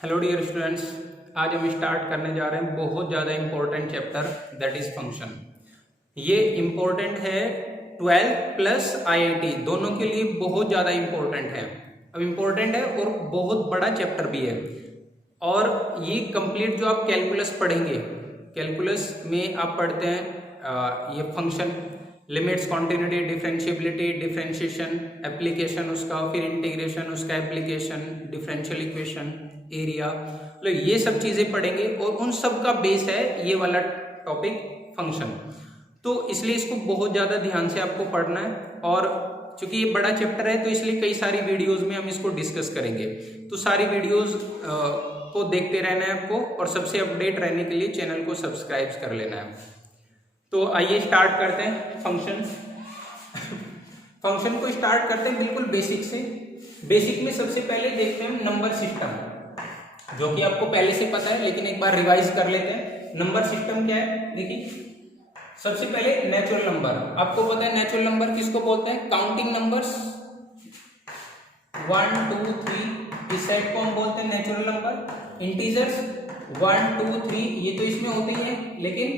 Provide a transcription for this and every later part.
Hello dear students, आज हम start करने जा रहे हैं बहुत ज़्यादा important chapter that is function. ये इम्पोर्टेंट है 12th प्लस आईआईटी दोनों के लिए बहुत ज़्यादा इम्पोर्टेंट है। अब इम्पोर्टेंट है और बहुत बड़ा चैप्टर भी है। और ये कंप्लीट जो आप कैलकुलस पढ़ेंगे, कैलकुलस में आप पढ़ते हैं ये function, limits, continuity, differentiability, differentiation, application उसका, फिर इंटीग्रेशन उसका, एप्लीकेशन, डिफरेंशियल इक्वेशन, एरिया, मतलब ये सब चीजें पढ़ेंगे और उन सब का बेस है ये वाला टॉपिक फंक्शन। तो इसलिए इसको बहुत ज्यादा ध्यान से आपको पढ़ना है। और चूंकि ये बड़ा चैप्टर है तो इसलिए कई सारी वीडियोस में हम इसको डिस्कस करेंगे। तो सारी वीडियोस को देखते रहना है आपको, और सबसे अपडेट रहने के लिए चैनल को सब्सक्राइब कर लेना है। तो आइए स्टार्ट करते हैं फंक्शन। फंक्शन को स्टार्ट करते हैं बिल्कुल बेसिक से। बेसिक में सबसे पहले देखते हैं नंबर सिस्टम, जो कि आपको पहले से पता है, लेकिन एक बार रिवाइज कर लेते हैं। नंबर सिस्टम क्या है? देखिए, सबसे पहले नेचुरल नंबर। आपको पता है नेचुरल नंबर किसको बोलते हैं? काउंटिंग नंबर्स 1 2 3, इस सेट को हम बोलते हैं नेचुरल नंबर। इंटीजर्स 1 2 3, ये तो इसमें होते ही है, लेकिन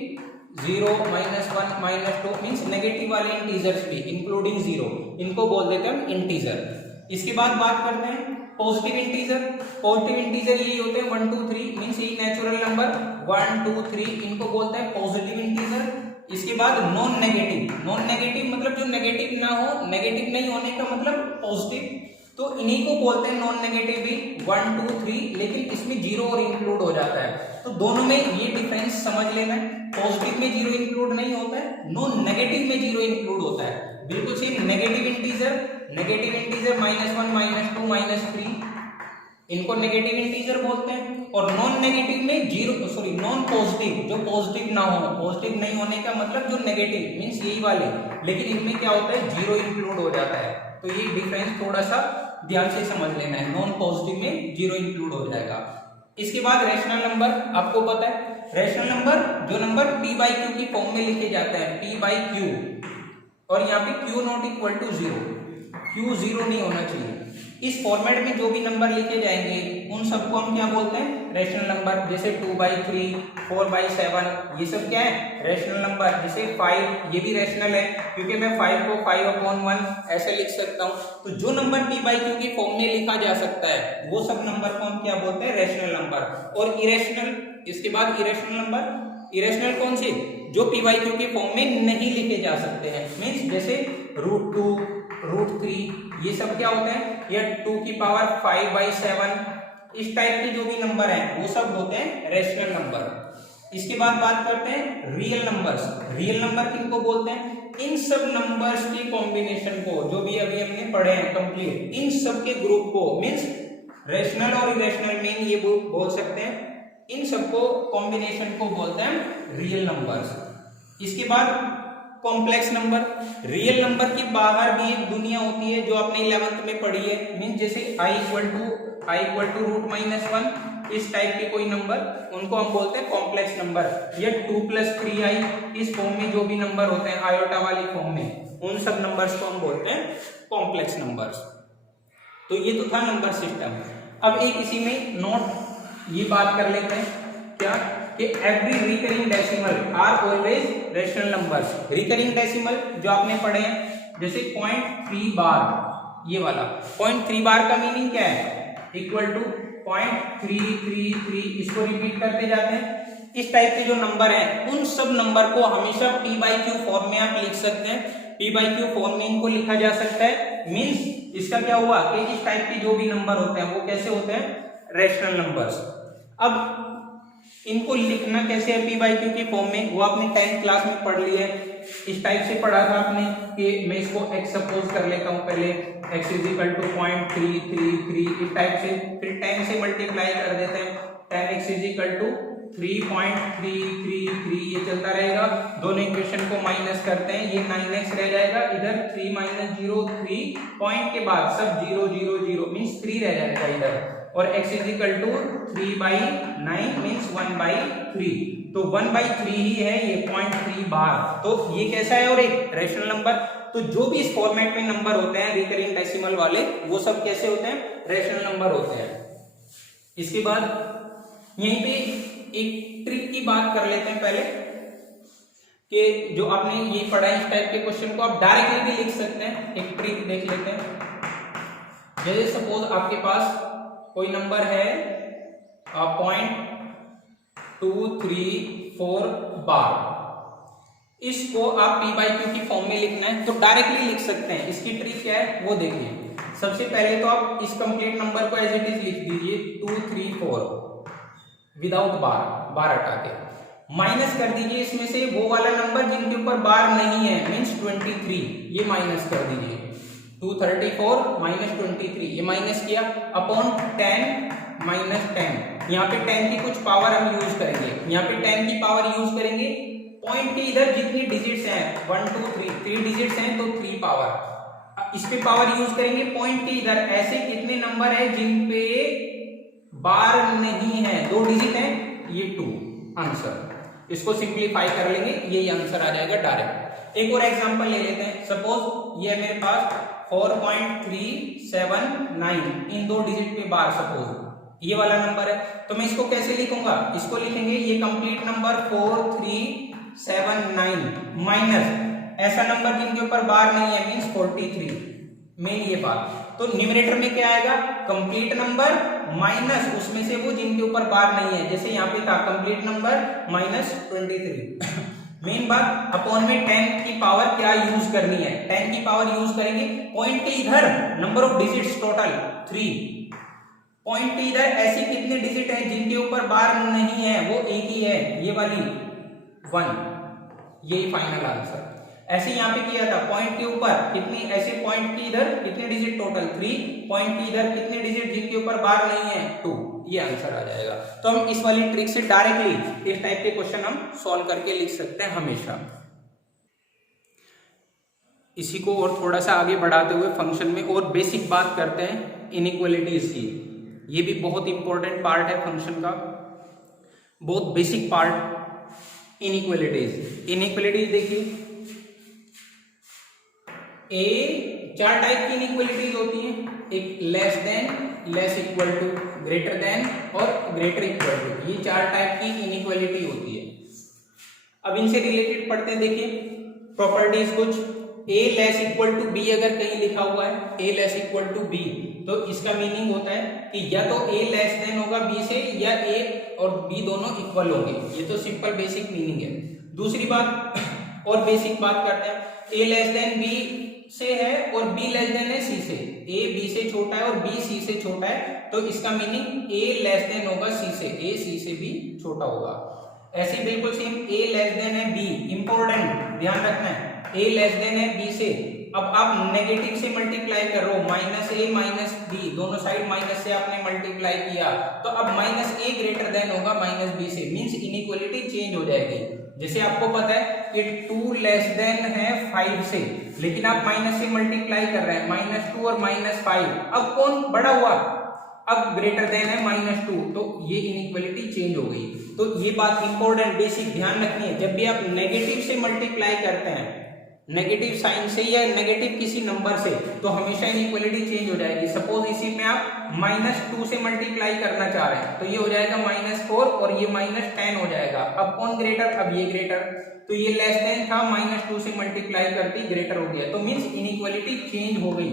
0 -1 -2 मीन्स नेगेटिव वाले इंटीजर्स भी इंक्लूडिंग 0, इनको बोल देते हैं हम इंटीजर। इसके बाद बात करते हैं पॉजिटिव इंटीजर। पॉजिटिव इंटीजर यही होते हैं 1 2 3 मीन्स यही नेचुरल नंबर 1 2 3, इनको बोलते हैं पॉजिटिव इंटीजर। इसके बाद नॉन नेगेटिव। नॉन नेगेटिव मतलब जो नेगेटिव ना हो, नेगेटिव नहीं होने का मतलब पॉजिटिव, तो इन्हीं को बोलते हैं नॉन नेगेटिव भी 1 2 3, लेकिन इसमें 0 और इंक्लूड हो जाता है। तो दोनों में ये डिफरेंस समझ लेना है। पॉजिटिव में 0 इंक्लूड नहीं होता है, नॉन नेगेटिव में 0 इंक्लूड होता है। बिल्कुल सेम नेगेटिव इंटीजर -1 -2 -3, इनको नेगेटिव इंटीजर बोलते हैं। और नॉन नेगेटिव में 0 सॉरी नॉन पॉजिटिव, जो पॉजिटिव ना हो, पॉजिटिव नहीं होने का मतलब जो नेगेटिव मीन्स यही वाले, लेकिन इनमें क्या होता है 0 इंक्लूड हो जाता है। तो ये डिफरेंस थोड़ा सा ध्यान से समझ लेना है। नॉन पॉजिटिव में 0 इंक्लूड हो जाएगा। इसके बाद रैशनल नंबर, आपको पता है रैशनल नंबर जो नंबर p/q की फॉर्म में लिखे जाते हैं, p/q, और यहाँ पे q not equal to 0, q 0 नहीं होना चाहिए। इस फॉर्मेट में जो भी नंबर लिखे जाएंगे उन सबको हम क्या बोलते हैं? Rational number. जैसे 2/3, 4/7, ये सब क्या है? Rational number. जैसे 5, ये भी रैशनल है क्योंकि मैं 5 को 5/1 ऐसे लिख सकता हूँ। तो जो नंबर p/q की फॉर्म में लिखा जा सकता है वो सब नंबर को हम क्या बोलते हैं? Rational number. और इरेशनल, इसके बाद इरेशनल नंबर। इरेशनल कौन से? जो p/q के फॉर्म में नहीं लिखे जा सकते हैं, मीन्स जैसे √2, √3, ये सब क्या होते हैं? या 2 की पावर 5/7, इस टाइप के जो भी नंबर हैं वो सब होते हैं रैशनल नंबर। इसके बाद बात करते हैं रियल नंबर्स। रियल नंबर किनको बोलते हैं? इन सब नंबर्स के कॉम्बिनेशन को, जो भी अभी हमने पढ़े हैं कंप्लीट, इन सब के ग्रुप को, मीन्स रैशनल और इरेशनल में ये बोल सकते हैं, इन सबको कॉम्बिनेशन को बोलते हैं रियल नंबर्स। इसके बाद कॉम्प्लेक्स नंबर। रियल नंबर के बाहर भी एक दुनिया होती है जो आपने 11th में पढ़ी है, मीन्स जैसे i = √-1, इस टाइप के कोई नंबर, उनको हम बोलते हैं कॉम्प्लेक्स नंबर। या 2 + 3i, इस फॉर्म में जो भी नंबर होते हैं आयोटा वाली फॉर्म में, उन सब नंबर्स को हम बोलते हैं कॉम्प्लेक्स नंबर्स। तो ये तो था नंबर सिस्टम। अब एक इसी में नोट ये बात कर लेते हैं क्या कि every recurring decimal are always rational numbers. Recurring decimal जो आपने पढ़े हैं, जैसे 0.3 बार, ये वाला 0.3 बार का मीनिंग क्या है? इक्वल टू 0.333, इसको रिपीट करते जाते हैं। इस टाइप के जो नंबर हैं उन सब नंबर को हमेशा p/q फॉर्म में आप लिख सकते हैं। p/q फॉर्म में इनको लिखा जा सकता है। मीन्स इसका क्या हुआ कि इस टाइप के जो भी नंबर होते हैं वो कैसे होते हैं? Rational numbers. अब इनको लिखना कैसे है p/q के फॉर्म में, वो आपने 10th क्लास में पढ़ लिया है। इस टाइप से पढ़ा था आपने कि मैं इसको x सपोज कर लेता हूँ पहले, x = 0.333, इस टाइप से, फिर 10 से मल्टीप्लाई कर देते हैं, 10x = 3.333, ये चलता रहेगा। दोनों इक्वेशन को माइनस करते हैं, ये 9x रह जाएगा, इधर 3 - 0 3, पॉइंट के बाद सब 0 0 0 मीन्स 3 रह जाएगा इधर, और x = 3/9 मीन्स 1/3। तो 1/3 ही है ये 0.3 बार। तो ये कैसा है? और एक रैशनल नंबर। तो जो भी इस फॉर्मेट में नंबर होते हैं रिकरिंग डेसिमल वाले, वो सब कैसे होते हैं? रैशनल नंबर होते हैं। इसके बाद यहीं पे एक ट्रिक की बात कर लेते हैं पहले, कि जो आपने ये पढ़ा है इस टाइप के क्वेश्चन को आप डायरेक्टली भी लिख सकते हैं। एक ट्रिक देख लेते हैं। जैसे सपोज आपके पास कोई नंबर है 0.234 बार, इसको आप p बाई क्यू की फॉर्म में लिखना है तो डायरेक्टली लिख सकते हैं। इसकी ट्रिक क्या है वो देखिए। सबसे पहले तो आप इस कंप्लीट नंबर को एज इट इज लिख दीजिए 234 विदाउट बार हटा के, माइनस कर दीजिए इसमें से वो वाला नंबर जिनके ऊपर बार नहीं है, मींस 23, ये माइनस कर दीजिए। 234 माइनस 23 ये माइनस किया अपॉन 10 माइनस 10। यहाँ पे 10 की कुछ पावर हम यूज करेंगे, यहाँ पे 10 की पावर यूज करेंगे। पॉइंट के इधर जितनी डिजिट्स हैं 1 2 3 डिजिट्स हैं तो 3 पावर, इस पे पावर यूज करेंगे। पॉइंट के इधर ऐसे कितने नंबर है जिन पे बार नहीं है, 2 डिजिट है, ये 2 आंसर। इसको सिंप्लीफाई कर लेंगे, यही आंसर आ जाएगा डायरेक्ट। एक और एग्जांपल ले लेते हैं। सपोज ये मेरे पास 4.379 इन 2 डिजिट पे बार सपोज ये वाला नंबर है, तो मैं इसको कैसे लिखूंगा? इसको लिखेंगे ये कंप्लीट नंबर 4379 माइनस ऐसा नंबर जिनके ऊपर बार नहीं है मींस 43, मेन ये बात। तो न्यूमरेटर में क्या आएगा? कंप्लीट नंबर माइनस उसमें से वो जिनके ऊपर बार नहीं है, जैसे यहाँ पे था कंप्लीट नंबर माइनस 23। मेन बात अपॉन में 10 की पावर क्या यूज करनी है, 10 की पावर यूज करेंगे। पॉइंट के इधर number of digits total 3, point के इधर ऐसी कितने डिजिट है जिनके ऊपर बार नहीं है, वो एक ही है, ये वाली 1, यही फाइनल आंसर। ऐसे यहाँ पे किया था, पॉइंट के ऊपर कितनी, ऐसे पॉइंट के इधर कितने डिजिट टोटल 3, पॉइंट के इधर कितने डिजिट जिनके ऊपर बार नहीं है 2, ये आंसर आ जाएगा। तो हम इस वाली ट्रिक से डायरेक्टली इस टाइप के क्वेश्चन हम सॉल्व करके लिख सकते हैं हमेशा। इसी को और थोड़ा सा आगे बढ़ाते हुए फंक्शन में और बेसिक बात करते हैं इनइक्वालिटीज की। ये भी बहुत इंपॉर्टेंट पार्ट है फंक्शन का, बहुत बेसिक पार्ट इनइक्वालिटीज। इनइक्वालिटीज देखिए, चार टाइप की इनइक्वालिटीज होती हैं, एक less than, less equal to, greater than और ग्रेटर इक्वल टू, ये 4 टाइप की इनइक्वालिटी होती है। अब इनसे रिलेटेड पढ़ते हैं। देखिए प्रॉपर्टीज कुछ, a less equal to b अगर कहीं लिखा हुआ है a less equal to b, तो इसका मीनिंग होता है कि या तो a लेस देन होगा b से, या a और b दोनों इक्वल होंगे। ये तो सिंपल बेसिक मीनिंग है। दूसरी बात और बेसिक बात करते हैं, a लेस देन b से है और b लेस देन है c से, a b से छोटा है और b c से छोटा है, तो इसका मीनिंग a लेस देन होगा c से, a c से भी छोटा होगा। ऐसे बिल्कुल सेम a लेस देन है b, इंपॉर्टेंट ध्यान रखना है, a लेस देन है b से। अब आप नेगेटिव से मल्टीप्लाई कर रहे हो, माइनस a माइनस b, दोनों साइड माइनस से आपने मल्टीप्लाई किया, तो अब माइनस a ग्रेटर देन होगा माइनस b से, मींस इनइक्वालिटी चेंज हो जाएगी। जैसे आपको पता है कि 2 लेस देन है 5 से, लेकिन आप माइनस से मल्टीप्लाई कर रहे हैं, -2 और -5, अब कौन बड़ा हुआ? अब ग्रेटर देन है -2, तो ये इनइक्वालिटी चेंज हो गई। तो ये बात इंपॉर्टेंट बेसिक ध्यान रखनी है, जब भी आप नेगेटिव से मल्टीप्लाई करते हैं, नेगेटिव साइन से या नेगेटिव किसी नंबर से, तो हमेशा इनइक्वालिटी चेंज हो जाएगी। सपोज इसी में आप -2 से मल्टीप्लाई करना चाह रहे हैं, तो ये हो जाएगा -4 और ये -10 हो जाएगा। अब कौन ग्रेटर? अब ये ग्रेटर, तो ये लेस देन था, -2 से मल्टीप्लाई करती ग्रेटर हो गया, तो मींस इनइक्वालिटी चेंज हो गई।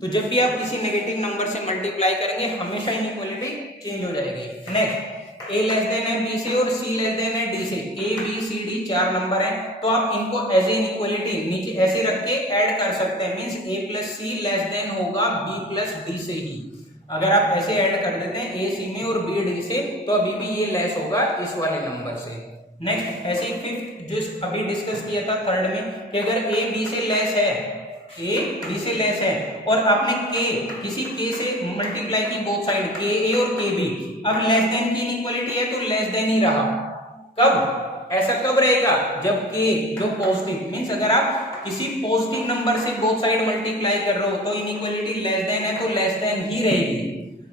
तो जब भी आप किसी नेगेटिव नंबर से मल्टीप्लाई करेंगे हमेशा इनइक्वालिटी चेंज हो जाएगी। नेक्स्ट, a लेस देन है b से और c लेस देन है d से, a b c d 4 number है, तो आप इनको एज ए इनइक्वालिटी नीचे ऐसे रख के ऐड कर सकते हैं, means a plus c less than होगा b प्लस d से ही। अगर आप ऐसे ऐड कर देते हैं a c में और b d से, तो अभी भी ये लेस होगा इस वाले नंबर से। नेक्स्ट, ऐसे ही फिफ्थ जो अभी डिस्कस किया था थर्ड में, कि अगर a b से लेस है, a b से लेस है और आपने k किसी k से मल्टीप्लाई की बोथ साइड, k a और k b, अब लेस देन की इनइक्वालिटी है तो लेस देन ही रहा। कब ऐसा कब रहेगा? जब k जो पॉजिटिव, मींस अगर आप किसी पॉजिटिव नंबर से बोथ साइड मल्टीप्लाई कर रहे हो तो इनइक्वालिटी लेस देन है तो लेस देन ही रहेगी।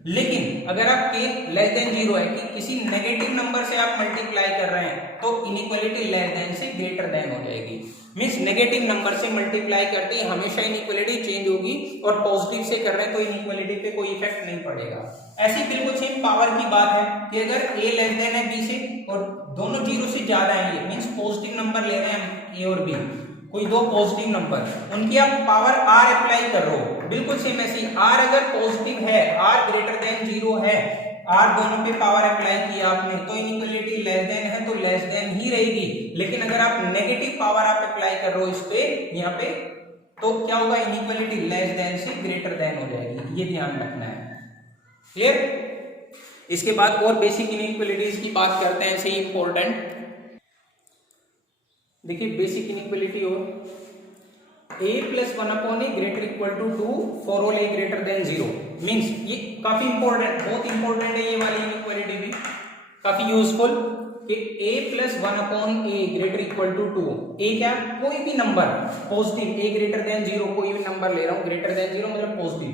लेकिन अगर आप k लेस देन 0 है कि किसी नेगेटिव नंबर से आप मल्टीप्लाई कर रहे हैं तो इनइक्वालिटी लेस देन से ग्रेटर देन हो जाएगी। मीन्स नेगेटिव नंबर से मल्टीप्लाई करते ही हमेशा इनइक्वालिटी चेंज होगी, और पॉजिटिव से कर रहे हैं तो इनइक्वालिटी पे कोई इफेक्ट नहीं पड़ेगा। ऐसी बिल्कुल सेम पावर की बात है कि अगर a लेस देन है b से और दोनों जीरो से ज्यादा है, ये मीन्स पॉजिटिव नंबर ले रहे हैं a और b, कोई दो पॉजिटिव नंबर, उनकी आप पावर r अप्लाई कर रहे हो, बिल्कुल सेम ऐसी r अगर पॉजिटिव है, r ग्रेटर देन 0 है, r दोनों पे पावर अप्लाई किया आपने, तो इनइक्वालिटी लेस देन है तो लेस देन ही रहेगी। लेकिन अगर आप नेगेटिव पावर आप अप्लाई कर रहे हो इस पे, यहाँ पे, तो क्या होगा, इनइक्वालिटी लेस देन से ग्रेटर देन हो जाएगी, ये ध्यान रखना है। क्लियर? इसके बाद और बेसिक इनइक्वालिटीज की बात करते हैं, ऐसे ही इंपॉर्टेंट। देखिए बेसिक इनइक्वालिटी हो a plus 1/a greater equal to 2 for all a greater than 0, means ये काफी इंपॉर्टेंट, बहुत इंपॉर्टेंट है ये वाली इनइक्वालिटी भी, काफी यूजफुल, कि a plus 1/a greater equal to 2, a क्या, कोई भी number positive, a greater than 0, कोई भी नंबर ले रहा हूं, ग्रेटर देन 0 मतलब पॉजिटिव,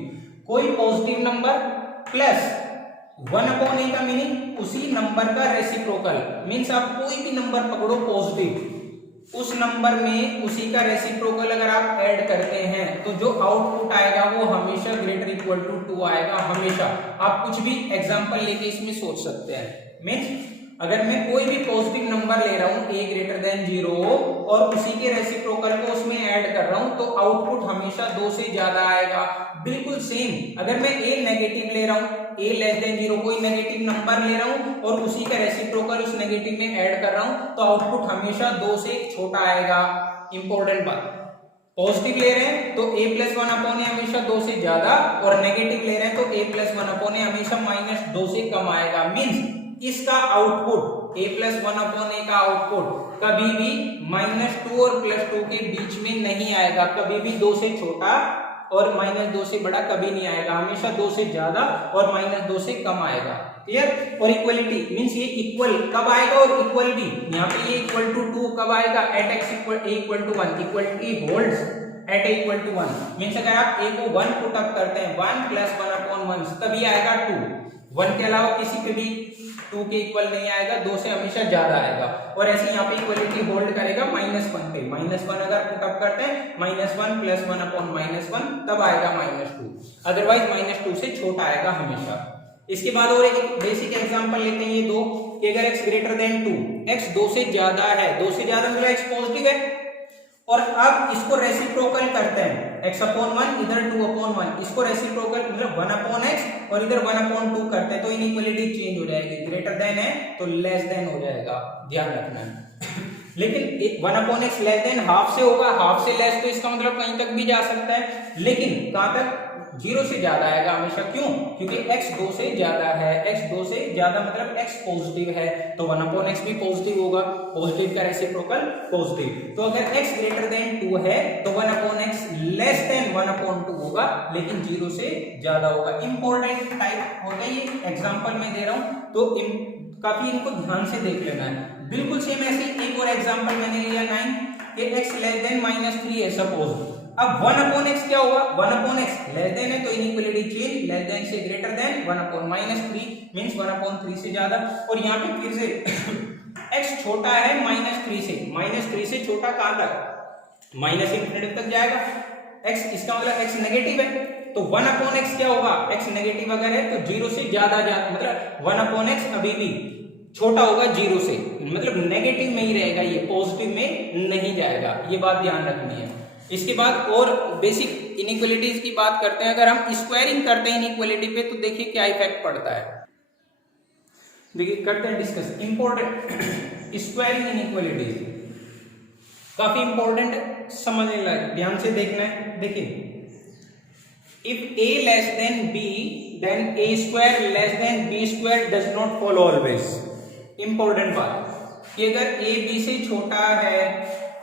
कोई पॉजिटिव नंबर प्लस 1/a का मीनिंग उसी नंबर का रेसिप्रोकल, मीन्स आप कोई भी नंबर पकड़ो पॉजिटिव, उस नंबर में उसी का रेसिप्रोकल अगर आप ऐड करते हैं तो जो आउटपुट आएगा वो हमेशा ग्रेटर इक्वल टू 2 आएगा, हमेशा। आप कुछ भी एग्जांपल लेके इसमें सोच सकते हैं। मीन्स अगर मैं कोई भी पॉजिटिव नंबर ले रहा हूं a ग्रेटर देन 0 और उसी के रेसिप्रोकल को उसमें ऐड कर रहा हूं तो आउटपुट हमेशा 2 से ज्यादा आएगा। बिल्कुल सेम अगर मैं a नेगेटिव ले रहा हूं, a लेस देन 0, कोई नेगेटिव नंबर ले रहा हूं और उसी का रेसिप्रोकल उस नेगेटिव में ऐड कर रहा हूं तो आउटपुट हमेशा 2 से छोटा आएगा। इंपॉर्टेंट बात, पॉजिटिव ले रहे हैं तो a प्लस 1/a हमेशा 2 से ज्यादा, और नेगेटिव ले रहे हैं तो a प्लस 1/a हमेशा माइनस 2 से कम आएगा। मीन्स इसका आउटपुट a प्लस 1/a का आउटपुट कभी भी -2 और +2 के बीच में नहीं आएगा, कभी भी 2 से छोटा और -2 से बड़ा कभी नहीं आएगा, हमेशा 2 से ज्यादा और -2 से कम आएगा। क्लियर? और इक्वलिटी मींस ये इक्वल कब आएगा और इक्वल भी, यहाँ पे ये इक्वल टू 2 कब आएगा, at x equal to 1, equality holds at a equal to 1, means अगर आप a को 1 पुट अप करते हैं 1 प्लस 1/1 तभी आएगा 2, 1 के अलावा किसी पे भी 2 के इक्वल नहीं आएगा, 2 से हमेशा ज्यादा आएगा। और ऐसे यहाँ पे इक्वलिटी होल्ड करेगा -1 पे, -1 अगर पुट अप करते हैं -1 प्लस 1/-1 तब आएगा -2, अदरवाइज -2 से छोटा आएगा हमेशा। इसके बाद और एक बेसिक एग्जांपल लेते हैं, ये दो, कि अगर x ग्रेटर देन 2, x 2 से ज्यादा है, 2 से ज्यादा मतलब x पॉजिटिव है, और अब इसको रेसिप्रोकल करते हैं x/1 इधर 2/1, इसको रेसिप्रोकल मतलब 1/x और इधर 1/2 करते हैं तो इनइक्वालिटी चेंज हो जाएगी, ग्रेटर देन है तो लेस देन हो जाएगा, ध्यान रखना है। लेकिन 1/x लेस देन हाफ से होगा, हाफ से लेस तो इसका मतलब कहीं तक भी जा सकता है, लेकिन कहां तक, 0 से ज्यादा आएगा हमेशा। क्यों? क्योंकि x 2 से ज्यादा है, x 2 से ज्यादा मतलब x पॉजिटिव है तो 1/x भी पॉजिटिव होगा, पॉजिटिव का रेसिप्रोकल पॉजिटिव। तो अगर x ग्रेटर देन 2 है तो 1/x लेस देन 1/2 होगा, लेकिन 0 से ज्यादा होगा। इंपॉर्टेंट टाइप होता है ये, एग्जांपल मैं दे रहा हूं तो काफी इनको ध्यान से देख लेना है। बिल्कुल सेम ऐसे एक और एग्जांपल मैंने लिया 9 कि x लेस देन -3 है सपोज, अब 1/x क्या होगा, 1/x लेस देन है तो इनइक्वालिटी चेंज, लेस देन से ग्रेटर देन 1/-3 मींस 1/3 से ज्यादा, और यहाँ पे फिर से x छोटा है -3 से छोटा कहां तक, -∞ तक जाएगा x, इसका मतलब x नेगेटिव है तो 1/x क्या होगा, x नेगेटिव अगर है तो 0 से ज्यादा मतलब 1/x अभी भी छोटा होगा 0 से, मतलब नेगेटिव में ही रहेगा, ये पॉजिटिव में नहीं जाएगा, ये बात ध्यान रखनी है। इसके बाद और बेसिक इनइक्वालिटीज की बात करते हैं, अगर हम स्क्वायरिंग करते हैं इनइक्वालिटी पे तो देखिए क्या इफेक्ट पड़ता है, देखिए करते हैं डिस्कस। इंपॉर्टेंट स्क्वायरिंग इनइक्वालिटीज काफी इंपॉर्टेंट, समझने लायक, ध्यान से देखना है। देखिए if a less than b then a square less than b square does not follow always. Important बात कि अगर a b से छोटा है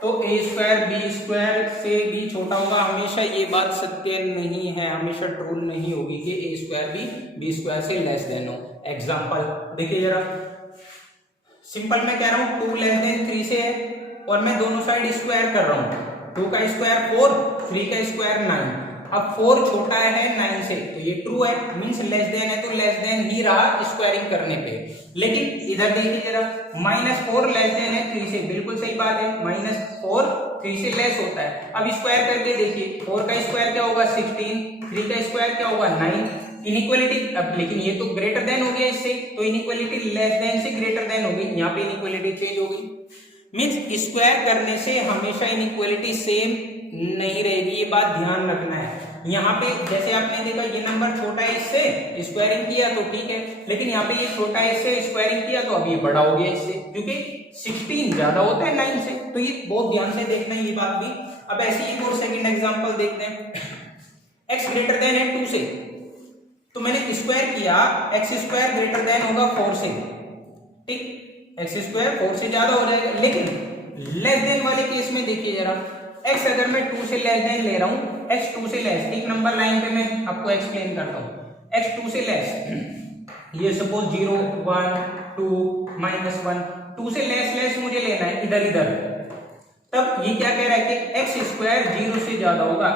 तो a स्क्वायर b स्क्वायर से भी छोटा होगा, हमेशा ये बात सत्य नहीं है, हमेशा ट्रू नहीं होगी कि a स्क्वायर भी b स्क्वायर से लेस देन हो। एग्जांपल देखिए जरा, सिंपल मैं कह रहा हूं 2 लेस देन 3 से है और मैं दोनों साइड स्क्वायर कर रहा हूं, 2 का स्क्वायर 4, 3 का स्क्वायर 9। अब 4 छोटा है 9 से, तो ये ट्रू है, मींस लेस देन है, तो लेस देन ही रहा स्क्वायरिंग करने पे। लेकिन इधर देखिए जरा, -4 लेस देन है 3 से, बिल्कुल सही बात है, -4 3 से लेस होता है। अब स्क्वायर करके देखिए, 4 का स्क्वायर क्या होगा 16, 3 का स्क्वायर क्या होगा 9, इनइक्वालिटी। अब लेकिन ये तो ग्रेटर देन हो गया इससे, तो इनइक्वालिटी लेस देन से ग्रेटर देन हो गई, यहाँ पे इनइक्वालिटी चेंज हो गई। मींस स्क्वायर करने से हमेशा इनइक्वालिटी सेम नहीं रहेगी, ये बात ध्यान रखना है। यहाँ पे जैसे आपने देखा ये नंबर छोटा है इससे, स्क्वायरिंग किया तो ठीक है, लेकिन यहाँ पे ये छोटा है इससे, स्क्वायरिंग किया तो अब ये बड़ा हो गया इससे, क्योंकि 16 ज्यादा होता है 9 से, तो ये बहुत ध्यान से देखना है ये बात भी। अब ऐसे ही और सेकंड एग्जांपल देखते हैं। x ग्रेटर देन है 2 से, तो मैंने स्क्वायर किया, x स्क्वायर ग्रेटर देन होगा 4 से, ठीक, x स्क्वायर 4 से ज्यादा हो जाएगा। लेकिन लेस देन वाले केस में देखिए जरा, x अगर मैं 2 से लेस देन ले रहा हूं, x 2 से लेस, एक नंबर लाइन पे मैं आपको एक्सप्लेन करता हूं, x 2 से लेस, ये सपोज 0 1 2 -1, 2 से लेस मुझे लेना है इधर इधर, तब ये क्या कह रहा है कि एक्स स्क्वायर 0 से ज्यादा होगा।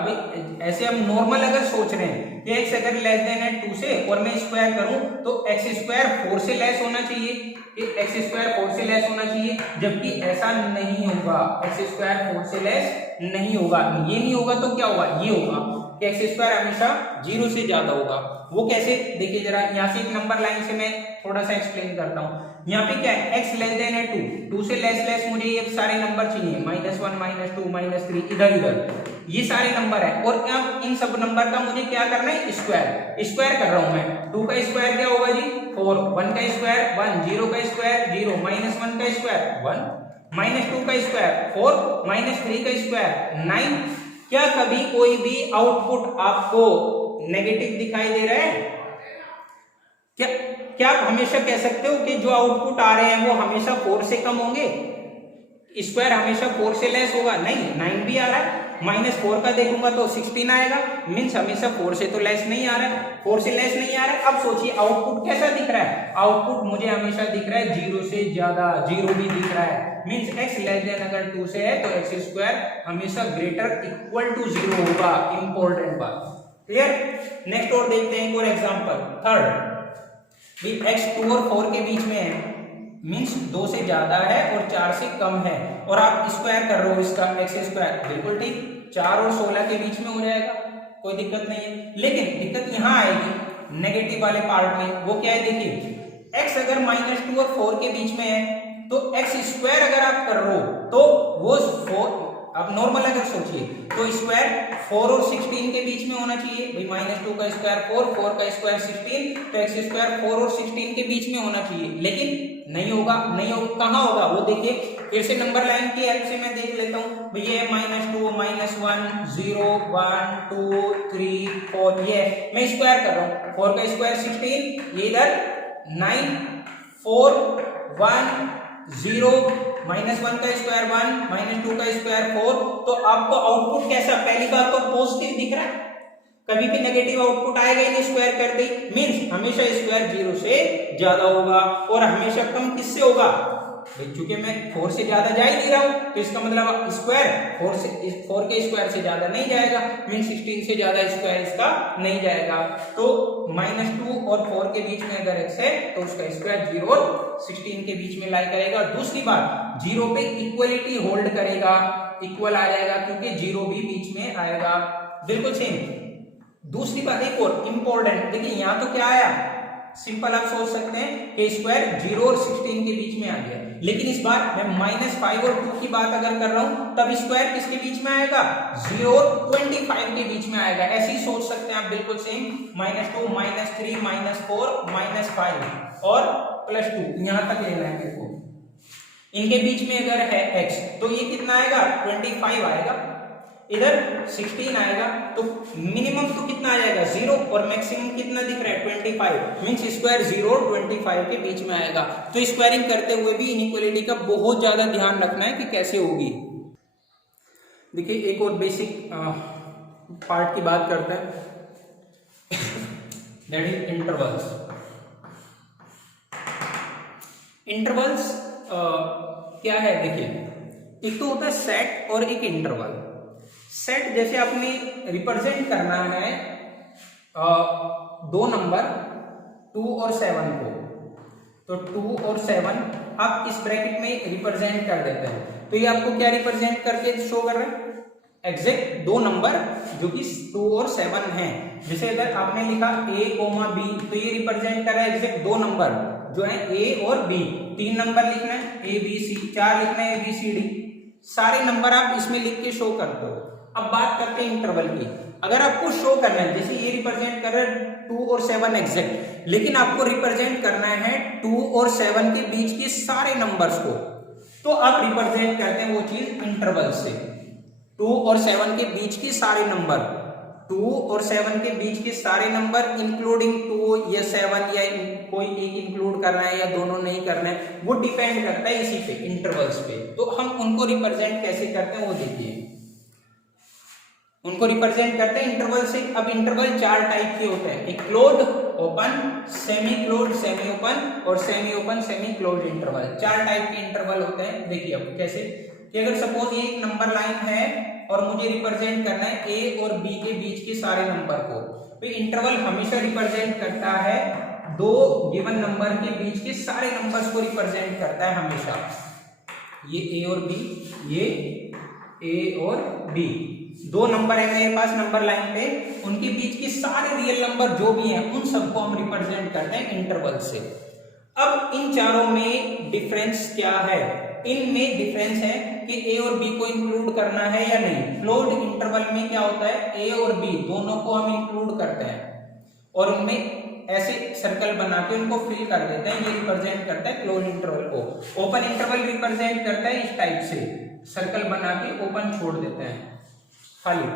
ऐसे हम नॉर्मल अगर सोच रहे हैं कि एक्स अगर लेस देन है 2 से और मैं स्क्वायर करूं तो एक्स स्क्वायर 4 से लेस होना चाहिए, एक्स स्क्वायर 4 से लेस होना चाहिए, जबकि ऐसा नहीं होगा, एक्स स्क्वायर 4 से लेस नहीं होगा। ये नहीं होगा तो क्या होगा, ये होगा कि एक्स स्क्वायर हमेशा 0 से ज्यादा होगा। वो कैसे, देखिए जरा, यहाँ से एक नंबर लाइन से मैं थोड़ा सा एक्सप्लेन करता हूँ। यहाँ पे क्या है, x लेस देन है 2 से लेस मुझे ये सारे नंबर चाहिए, -1 -2 -3 इधर इधर ये सारे नंबर है, और अब इन सब नंबर का मुझे क्या करना है, स्क्वायर कर रहा हूं मैं। 2 का स्क्वायर क्या होगा जी 4, 1 का स्क्वायर 1, 0 का स्क्वायर 0, -1 का स्क्वायर 1, -2 का स्क्वायर 4, -3 का स्क्वायर 9। क्या कभी कोई भी आउटपुट आपको नेगेटिव दिखाई दे रहा है? क्या आप हमेशा कह सकते हो कि जो आउटपुट आ रहे हैं वो हमेशा 4 से कम होंगे, स्क्वायर हमेशा 4 से लेस होगा? नहीं, 9 भी आ रहा है, -4 का देखूंगा तो 16 आएगा, मींस हमेशा 4 से तो लेस नहीं आ रहा है, 4 से लेस नहीं आ रहा है। अब सोचिए आउटपुट कैसा दिख रहा है, आउटपुट मुझे हमेशा दिख रहा है 0 से ज्यादा, 0 भी दिख रहा है, मींस x लेस देन अगर 2 से है तो x स्क्वायर हमेशा ग्रेटर इक्वल टू 0 होगा। इंपॉर्टेंट बात, क्लियर? नेक्स्ट और देखते हैं एक और एग्जांपल, थर्ड, भी x 2 और 4 के बीच में है, मींस 2 से ज्यादा है और 4 से कम है, और आप स्क्वायर कर रहे हो इसका x स्क्वायर, बिल्कुल ठीक, 4 और 16 के बीच में हो जाएगा, कोई दिक्कत नहीं है। लेकिन दिक्कत यहाँ आएगी नेगेटिव वाले पार्ट में, वो क्या है देखिए, x अगर -2 और 4 के बीच में है तो x स्क्वायर अगर आप कर रहे हो तो वो 4, अब नॉर्मल अगर सोचिए तो स्क्वायर 4 और 16 के बीच में होना चाहिए, भाई -2 का स्क्वायर 4 का स्क्वायर 16, तो x स्क्वायर 4 और 16 के बीच में होना चाहिए, लेकिन नहीं होगा, कहाँ होगा वो देखिए, फिर से नंबर लाइन की हेल्प से मैं देख लेता हूँ, भाई ये -2 -1 0 1 2 3 4, ये मैं स्क्वायर कर रहा हूँ, 4 का स्क्वायर 16, ये इधर 9 4 1 0, -1 का स्क्वायर 1, -2 का स्क्वायर 4, तो आपको आउटपुट कैसा, पहली बात तो पॉजिटिव दिख रहा है, कभी भी नेगेटिव आउटपुट आएगा ही नहीं स्क्वायर कर दी, मींस हमेशा स्क्वायर 0 से ज्यादा होगा, और हमेशा कम किससे होगा, चूंकि मैं 4 से ज्यादा जा ही नहीं रहा हूं, तो इसका मतलब स्क्वायर 4 के स्क्वायर से ज्यादा नहीं जाएगा, मींस 16 से ज्यादा स्क्वायर इसका नहीं जाएगा। तो -2 और 4 के बीच में अगर x है तो उसका स्क्वायर 0 और 16 के बीच में लाई करेगा। दूसरी बात, 0 पे इक्वलिटी होल्ड करेगा, इक्वल आ जाएगा, क्योंकि 0 भी बीच में आएगा, बिल्कुल सेम। दूसरी बात एक और इंपॉर्टेंट, देखिए यहाँ तो क्या आया, सिंपल आप सोच सकते हैं कि स्क्वायर 0 और 16 के बीच में आ गया, लेकिन इस बार मैं -5 और 2 की बात अगर कर रहा हूं तब स्क्वायर किसके बीच में आएगा, 0 और 25 के बीच में आएगा। ऐसे ही सोच सकते हैं आप, बिल्कुल सेम, -2 -3 -4 -5 और +2 यहां तक लेना है मेरे को, इनके बीच में अगर है x तो ये कितना आएगा, 25 आएगा, इधर 16 आएगा, तो मिनिमम तो कितना आ जाएगा 0 और मैक्सिमम कितना दिख रहा है 25, मींस स्क्वायर 0 और 25 के बीच में आएगा। तो स्क्वायरिंग करते हुए भी इनइक्वालिटी का बहुत ज्यादा ध्यान रखना है कि कैसे होगी। देखिए एक और बेसिक पार्ट की बात करते हैं, दैट इज इंटरवल्स। इंटरवल्स क्या है, देखिए एक तो होता है सेट और एक इंटरवल। सेट जैसे आपने रिप्रेजेंट करना है दो नंबर 2 और 7 को, तो 2 और 7 आप इस ब्रैकेट में रिप्रेजेंट कर देते हैं। तो ये आपको क्या रिप्रेजेंट करके शो कर रहा है? एग्जैक्ट दो नंबर जो कि 2 और 7 हैं। जैसे अगर आपने लिखा a, b, तो ये रिप्रेजेंट कर रहा है एग्जैक्ट दो नंबर जो है a और b। 3 नंबर लिखना है a b c, 4 लिखना है a b c d, सारे नंबर आप इसमें लिख के शो करते हो। अब बात करते हैं इंटरवल की। अगर आपको शो करना है, जैसे ये रिप्रेजेंट कर रहा है 2 और 7 एग्जैक्ट, लेकिन आपको रिप्रेजेंट करना है 2 और 7 के बीच के सारे नंबर्स को, तो आप रिप्रेजेंट करते हैं वो चीज इंटरवल से। 2 और 7 के बीच के सारे नंबर, 2 और 7 के बीच के सारे नंबर इंक्लूडिंग 2 या 7 या कोई एक इंक्लूड करना है या दोनों नहीं करना है, वो डिपेंड करता है इसी पे, इंटरवल्स पे। तो हम उनको रिप्रेजेंट कैसे करते हैं वो देखिए। उनको रिप्रेजेंट करते हैं इंटरवल से। अब इंटरवल 4 टाइप के होते हैं, एक closed, open, semi closed, semi open और semi open semi closed interval. 4 type के इंटरवल होते हैं। देखिए अब कैसे कि अगर सपोज ये एक नंबर लाइन है और मुझे रिप्रेजेंट करना है a और b के बीच के सारे नंबर को, तो इंटरवल हमेशा रिप्रेजेंट करता है दो गिवन नंबर के बीच के सारे नंबर्स को रिप्रेजेंट करता है हमेशा। ये a और b, ये a और b, दो नंबर है मेरे पास नंबर लाइन पे, उनके बीच के सारे रियल नंबर जो भी हैं उन सबको हम रिप्रेजेंट करते हैं इंटरवल से। अब इन चारों में डिफरेंस क्या है? इनमें डिफरेंस है कि a और b को इंक्लूड करना है या नहीं। क्लोज्ड इंटरवल में क्या होता है, a और b दोनों को हम इंक्लूड करते हैं और उनमें ऐसे सर्कल बना के उनको फिल कर देते हैं। ये रिप्रेजेंट करता है क्लोज्ड इंटरवल को। ओपन इंटरवल रिप्रेजेंट करता है इस टाइप से, सर्कल बना के ओपन छोड़ देते हैं खाली,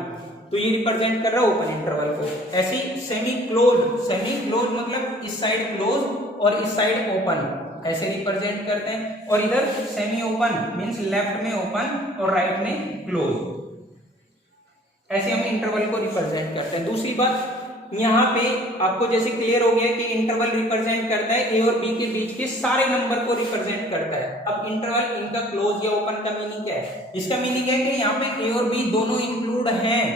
तो ये रिप्रेजेंट कर रहा है ओपन इंटरवल को। ऐसे सेमी क्लोज्ड, सेमी क्लोज्ड मतलब इस साइड क्लोज और इस साइड ओपन, ऐसे रिप्रेजेंट करते हैं। और इधर सेमी ओपन मींस लेफ्ट में ओपन और राइट में क्लोज, ऐसे हम इंटरवल को रिप्रेजेंट करते हैं। दूसरी बात, यहाँ पे आपको जैसे क्लियर हो गया कि इंटरवल रिप्रेजेंट करता है a और b के बीच के सारे नंबर को रिप्रेजेंट करता है। अब इंटरवल इनका क्लोज या ओपन का मीनिंग क्या है? इसका मीनिंग है कि यहाँ पे a और b दोनों इंक्लूड हैं,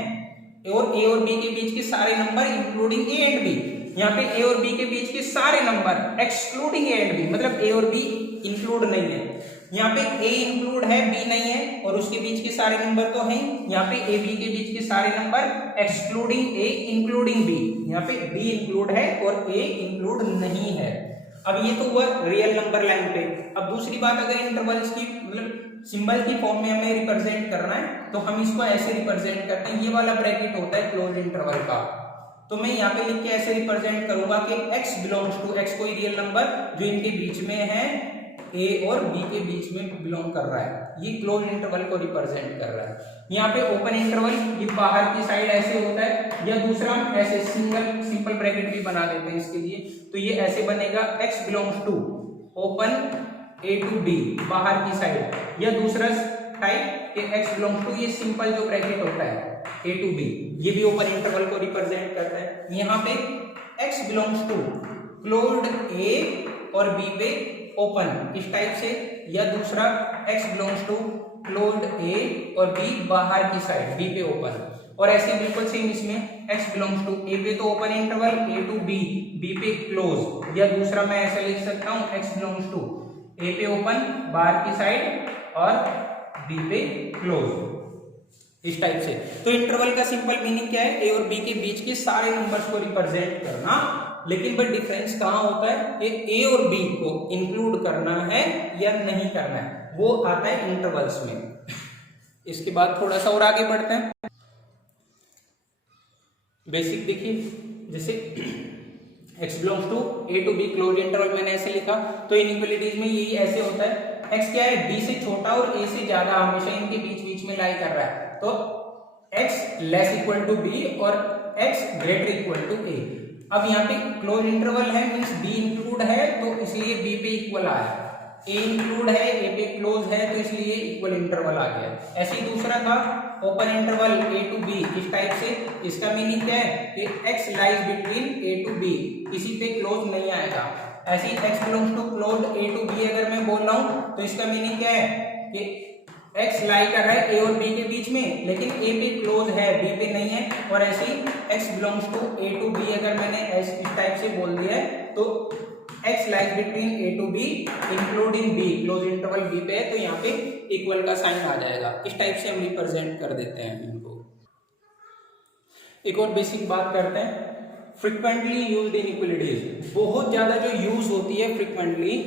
और a और b के बीच के सारे number including a and b। यहाँ पे a और b के बीच के सारे number excluding a and b, मतलब a और b इंक्लूड नहीं है। यहाँ पे a इंक्लूड है b नहीं है, और उसके बीच के सारे नंबर तो हैं। यहाँ पे a b के बीच के सारे number excluding a including b, यहाँ पे b इंक्लूड है और a इंक्लूड नहीं है। अब ये तो हुआ रियल नंबर लाइन पे। अब दूसरी बात, अगर इंटरवल्स की मतलब सिंबल की फॉर्म में हमें रिप्रेजेंट करना है तो हम इसको ऐसे रिप्रेजेंट करते हैं। ये वाला ब्रैकेट होता है क्लोज इंटरवल का, तो मैं यहाँ पे लिख के ऐसे रिप्रेजेंट करूंगा कि x बिलोंग्स टू, x कोई रियल नंबर जो इनके बीच में है, a और b के बीच में बिलोंग कर रहा है, ये क्लोज इंटरवल को रिप्रेजेंट कर रहा है। यहाँ पे ओपन इंटरवल ये बाहर की साइड ऐसे होता है, या दूसरा ऐसे सिंपल ब्रैकेट भी बना देते हैं इसके लिए, तो ये ऐसे बनेगा x belongs to open a to b बाहर की साइड, या दूसरा टाइप x बिलोंग्स टू ये सिंपल जो ब्रैकेट होता है a टू b, ये भी ओपन इंटरवल को रिप्रेजेंट करता है। यहाँ पे x belongs to closed a और b पे ओपन इस टाइप से, या दूसरा x belongs to closed a और b बाहर की साइड b पे ओपन, और ऐसे बिल्कुल सेम इसमें x बिलोंग्स टू a पे तो open interval, a to b, b पे क्लोज, या दूसरा मैं ऐसा लिख सकता हूँ x बिलोंग्स टू a पे ओपन बाहर की साइड और b पे क्लोज, इस टाइप से। तो इंटरवल का सिंपल मीनिंग क्या है? a और b के बीच के सारे नंबर्स को रिप्रेजेंट करना, लेकिन बट डिफरेंस कहाँ होता है कि a और b को इंक्लूड करना है या नहीं करना है, वो आता है इंटरवल्स में। इसके बाद थोड़ा सा और आगे बढ़ते हैं। बेसिक देखिए, जैसे x belongs to a to b close interval मैंने ऐसे लिखा, तो इनइक्वालिटीज में यही ऐसे होता है। x क्या है? b से छोटा और a से ज्यादा, हमेशा इनके बीच बीच में लाई कर रहा है, तो x less equal to b और x greater equal to a। अब यहाँ पे क्लोज इंटरवल है मींस b इंक्लूड है, तो इसलिए b पे इक्वल आया, a इंक्लूड है a पे क्लोज है, तो इसलिए इक्वल इंटरवल आ गया। ऐसे ही दूसरा था open interval a to b, इस टाइप से, इसका मीनिंग क्या है कि x lies between a to b, किसी पे क्लोज नहीं आएगा। ऐसे ही x belongs to closed a to b अगर मैं बोल रहा हूं तो इसका मीनिंग क्या है कि x लाई कर रहा है a और b के बीच में, लेकिन a पे क्लोज है, b पे नहीं है, और ऐसे ही x belongs to a to b अगर मैंने इस टाइप से बोल दिया है तो x lies between a to b including b, close interval b पे है, तो यहाँ पे इक्वल का साइन आ जाएगा। इस टाइप से हम रिप्रेजेंट कर देते हैं इनको। एक और बेसिक बात करते हैं, फ्रीक्वेंटली यूज्ड इनइक्वालिटीज, बहुत ज्यादा जो यूज होती है फ्रीक्वेंटली,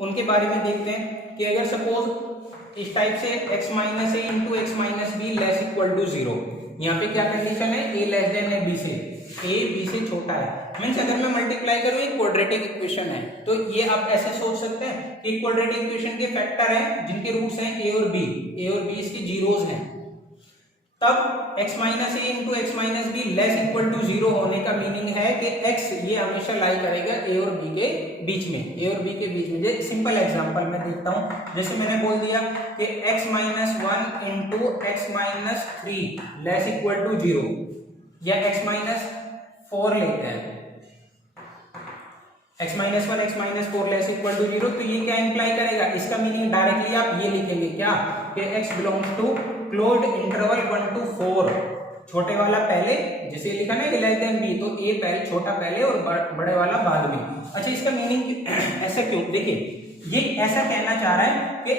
उनके बारे में देखते हैं कि अगर सपोज इस टाइप से x minus a into x minus b less equal to 0, यहाँ पे क्या कंडीशन है, a लेस देन है b से, a b से छोटा है, मीन्स अगर मैं मल्टीप्लाई करूँ एक क्वाड्रेटिक इक्वेशन है, तो ये आप ऐसे सोच सकते हैं कि क्वाड्रेटिक इक्वेशन के फैक्टर हैं जिनके रूट्स हैं a और b इसके जीरोस हैं, तब x minus a into x minus b less equal to 0 होने का मीनिंग है कि x ये हमेशा लाई करेगा a और b के बीच में। जैसे सिंपल एग्जांपल मैं देखता हूं, जैसे मैंने बोल दिया कि x minus 1 into x minus 3 less equal to 0, या x माइनस 4 लेते हैं, x minus 1 x minus 4 less equal to 0, तो ये क्या इंप्लाई करेगा, इसका मीनिंग डायरेक्टली आप ये लिखेंगे क्या कि x belongs to closed interval 1 to 4, छोटे वाला पहले, जैसे लिखा ना लेस देन b, तो a पहले, छोटा पहले और बड़े वाला बाद में। अच्छा, इसका मीनिंग ऐसा क्यों, देखिए ये ऐसा कहना चाह रहा है कि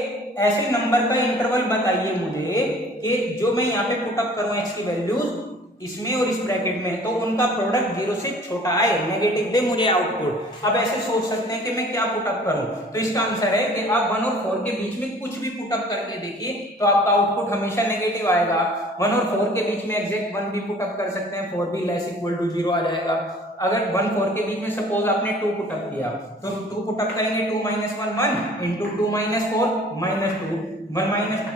ऐसे नंबर का इंटरवल बताइए मुझे कि जो मैं यहाँ पे पुट अप करूं x की वैल्यूज इसमें और इस ब्रैकेट में, तो उनका प्रोडक्ट 0 से छोटा आए, नेगेटिव दे मुझे आउटपुट। अब ऐसे सोच सकते हैं कि मैं क्या पुट अप करूं, तो इसका आंसर है कि आप 1 और 4 के बीच में कुछ भी पुट अप करके देखिए तो आपका आउटपुट हमेशा नेगेटिव आएगा। 1 और 4 के बीच में एग्जैक्ट 1 भी पुट अप कर सकते हैं, 4 भी लेस इक्वल टू 0 आ जाएगा। अगर 1 4 के बीच में सपोज आपने 2 पुट अप किया, तो 2 पुट अप करेंगे, 2 minus 1 1 into 2 minus 4 minus 2, 1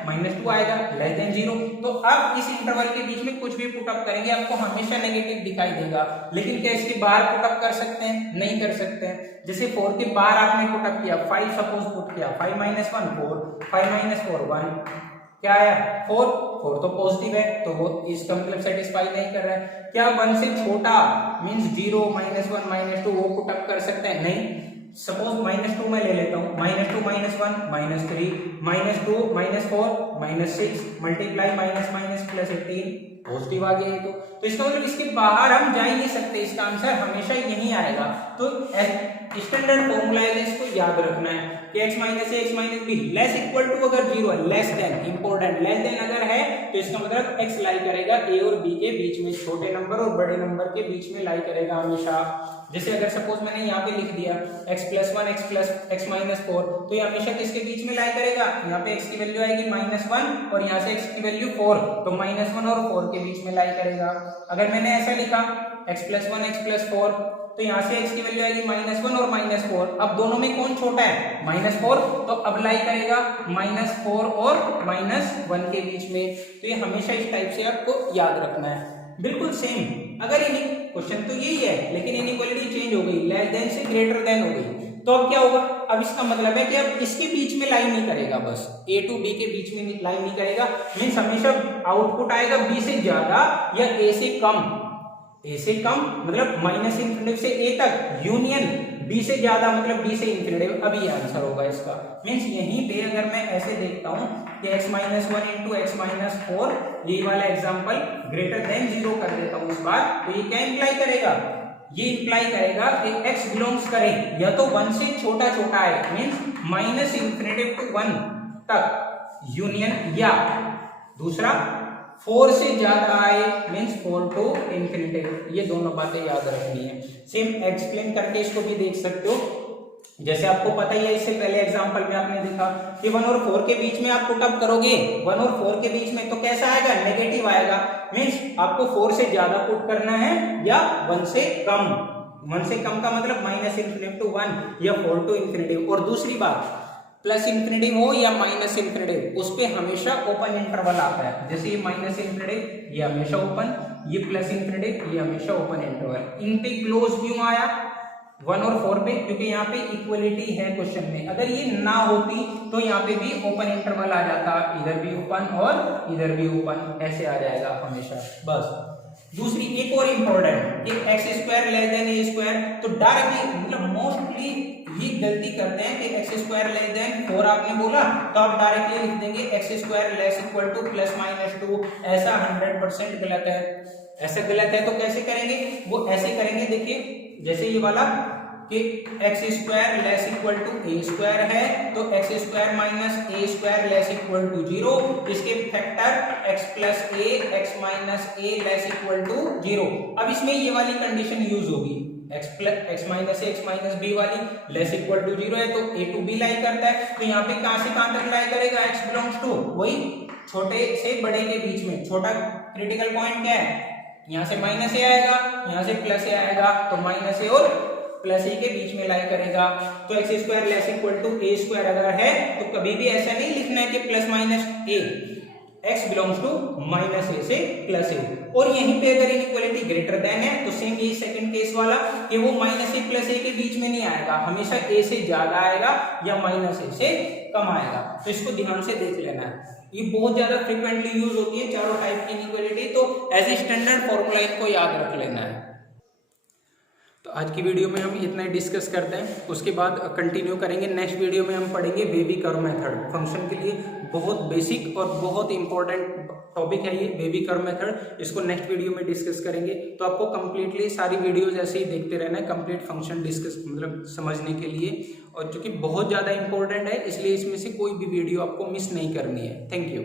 minus 2 आएगा लेस देन 0। तो अब इस इंटरवल के बीच में कुछ भी पुट अप करेंगे आपको हमेशा नेगेटिव दिखाई देगा, लेकिन क्या इसके बाहर पुट अप कर सकते हैं, नहीं कर सकते हैं। जैसे 4 के बाहर आपने पुट अप किया, 5 सपोज पुट किया, 5 माइनस 1 4, 5 माइनस 4 1, क्या आया 4 तो पॉजिटिव है, तो वो इसका मतलब सेटिस्फाई नहीं कर रहा है। क्या 1 से छोटा मींस 0 माइनस 1 माइनस 2 वो पुट अप कर सकते हैं, नहीं। सपोज माइनस 2 मैं ले लेता हूँ, minus 2 minus 1 minus 3 minus 2 minus 4 minus 6 multiply minus minus plus 18 positive आ गया। तो इसका मतलब इसके बाहर हम जा ही नहीं सकते, इसका आंसर हमेशा यही आएगा। तो स्टैंडर्ड फॉर्मूला है, इसको याद रखना है कि x minus a x minus b less equal to अगर 0 है, less than important, less than अगर है तो इसका मतलब x लाई करेगा a और b के बीच में, छोटे नंबर और बड़े नंबर के बीच में लाई करेगा हमेशा। जैसे अगर सपोज मैंने यहाँ पे लिख दिया x प्लस 1 x माइनस 4, तो ये हमेशा किसके बीच में लाई करेगा, यहाँ पे x की वैल्यू आएगी -1 और यहाँ से x की वैल्यू 4, तो -1 और 4 के बीच में लाई करेगा। अगर मैंने ऐसा लिखा x प्लस 1 x प्लस 4, तो यहाँ से x की वैल्यू आएगी -1 और -4, अब दोनों में कौन छोटा है, -4, तो अब लाई करेगा -4 और -1 के बीच में। तो ये हमेशा इस टाइप से आपको याद रखना है, बिल्कुल सेम। अगर क्वेश्चन तो यही है, लेकिन इनइक्वालिटी चेंज हो गई, लेस देन से ग्रेटर देन हो गई, तो अब क्या होगा, अब इसका मतलब है कि अब इसके बीच में लाइन नहीं करेगा, बस a टू b के बीच में लाइन नहीं करेगा, मीन्स हमेशा आउटपुट आएगा b से ज्यादा या a से कम। a से कम मतलब माइनस इंफिनिटी से a तक, यूनियन b से ज्यादा मतलब b से इंफिनिटी, अभी आंसर होगा इसका। मीन्स यहीं पे अगर मैं ऐसे देखता हूं कि x minus 1 into x minus 4, ये वाला एग्जाम्पल ग्रेटर देन 0 कर देता हूं इस बार, तो ये क्या इंप्लाई करेगा, ये इंप्लाई करेगा कि x बिलोंग्स करे या तो 1 से छोटा छोटा है, मीन्स माइनस इंफिनिटी टू 1 तक यूनियन, या दूसरा 4 से ज्यादा आए मीन्स 4 टू इंफिनिटी। ये दोनों बातें याद रखनी है। सेम एक्सप्लेन करके इसको भी देख सकते हो, जैसे आपको पता ही है, इससे पहले एग्जांपल में आपने देखा कि 1 और 4 के बीच में आप पुट अप करोगे, 1 और 4 के बीच में, तो कैसा आएगा, नेगेटिव आएगा। मीन्स आपको 4 से ज्यादा पुट करना है या 1 से कम। 1 से कम का मतलब माइनस इंफिनिटी टू 1 या 4 टू इंफिनिटी। और दूसरी बात, प्लस इंफिनिटी हो या माइनस इंफिनिटी, उस पे हमेशा ओपन इंटरवल आता है। जैसे ये माइनस इंफिनिटी ये हमेशा ओपन, ये प्लस इंफिनिटी ये हमेशा ओपन इंटरवल। इन पे क्लोज क्यों आया 1 और 4 पे, क्योंकि यहाँ पे इक्वलिटी है क्वेश्चन में। अगर ये ना होती तो यहाँ पे भी ओपन इंटरवल आ जाता, इधर भी ओपन और इधर भी ओपन, ऐसे आ जाएगा हमेशा। बस दूसरी एक और इम्पोर्टेंट कि x square less then a square, तो डायरेक्टली मतलब मोस्टली ये गलती करते हैं कि एक्स स्क्वायर लेस देन 4 आपने बोला तो आप डायरेक्टली लिख देंगे x square less equal two plus minus 2। ऐसा 100% गलत है। ऐसा गलत है तो कैसे करेंगे, वो ऐसे करेंगे, देखिए जैसे ये वाला कि x square less equal to a square है तो x square minus a square less equal to 0। इसके factor x plus a x minus a less equal to 0। अब इसमें ये वाली कंडीशन यूज होगी, x minus a x minus b वाली less equal to 0 है तो ए टू बी लाई करता है। तो यहाँ पे कहां से कहां तक लाई करेगा, एक्स बिलोंग्स टू वही छोटे से बड़े के बीच में। छोटा क्रिटिकल पॉइंट क्या है, यहाँ से माइनस ए आएगा, यहाँ से प्लस ए आएगा, तो माइनस ए और प्लस ए के बीच में लाई करेगा। तो x square less equal to a square अगर है तो कभी भी ऐसा नहीं लिखना है कि plus minus a, x belongs to minus a से प्लस ए। और यहीं पे अगर इनइक्वालिटी ग्रेटर देन है तो सेम ये सेकंड केस वाला कि वो माइनस ए प्लस ए के बीच में नहीं आएगा, हमेशा ए से ज्यादा आएगा या माइनस ए से कम आएगा। तो इसको ध्यान से देख लेना है, ये बहुत ज्यादा फ्रिक्वेंटली यूज होती है चारों टाइप की इनइक्वालिटी, तो एज ए स्टैंडर्ड फॉर्मूला इनको याद रख लेना है। तो आज की वीडियो में हम इतना ही डिस्कस करते हैं, उसके बाद कंटिन्यू करेंगे। नेक्स्ट वीडियो में हम पढ़ेंगे बेबी कर्व मेथड। फंक्शन के लिए बहुत बेसिक और बहुत इंपॉर्टेंट टॉपिक है ये बेबी कर्व मेथड। इसको नेक्स्ट वीडियो में डिस्कस करेंगे। तो आपको कंप्लीटली सारी वीडियोज ऐसे ही देखते रहना है कंप्लीट फंक्शन डिस्कस मतलब समझने के लिए, और चूंकि बहुत ज़्यादा इंपॉर्टेंट है इसलिए इसमें से कोई भी वीडियो आपको मिस नहीं करनी है। Thank you.